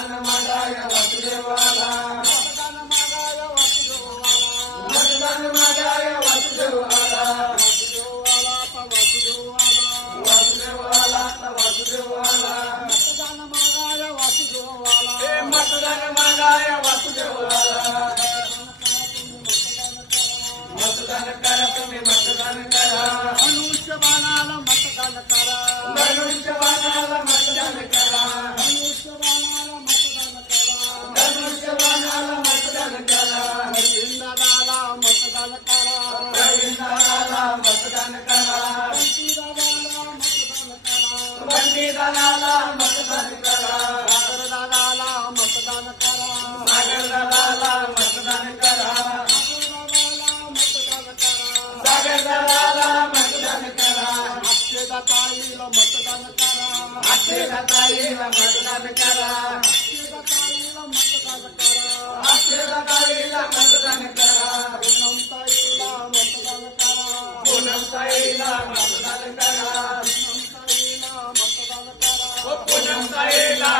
मतदान मागाय वासुदेवाला मतदान मागाय वासुदेवाला मतदान मागाय वासुदेवाला वासुदेवाला आता वासुदेवाला वासुदेवाला वासुदेवाला मतदान मागाय वासुदेवाला हे मतदान मागाय वासुदेवाला मतदान करा तुम्ही मतदान करा धनुष्यबाणाला मतदान करा धनुष्यबाणाला मतदान करा धनुष्यबाणाला मतदान करा धनुष्यबाणाला मतदान करा रवींद्रनाथाला मतदान करा रवींद्राला मतदान करा बंटीदादाला मतदान करा बंटीदादाला मतदान करा सागरदादाला मतदान करा सागरदादाला मतदान करा अक्षदाताईला मतदान करा अक्षदाताईला मतदान करा अक्षदाताईला मतदान करा अक्षदाताईला मतदान करा पूनमताईला मतदान करा पूनमताईला मतदान करा पूनमताईला मतदान करा पूनमताईला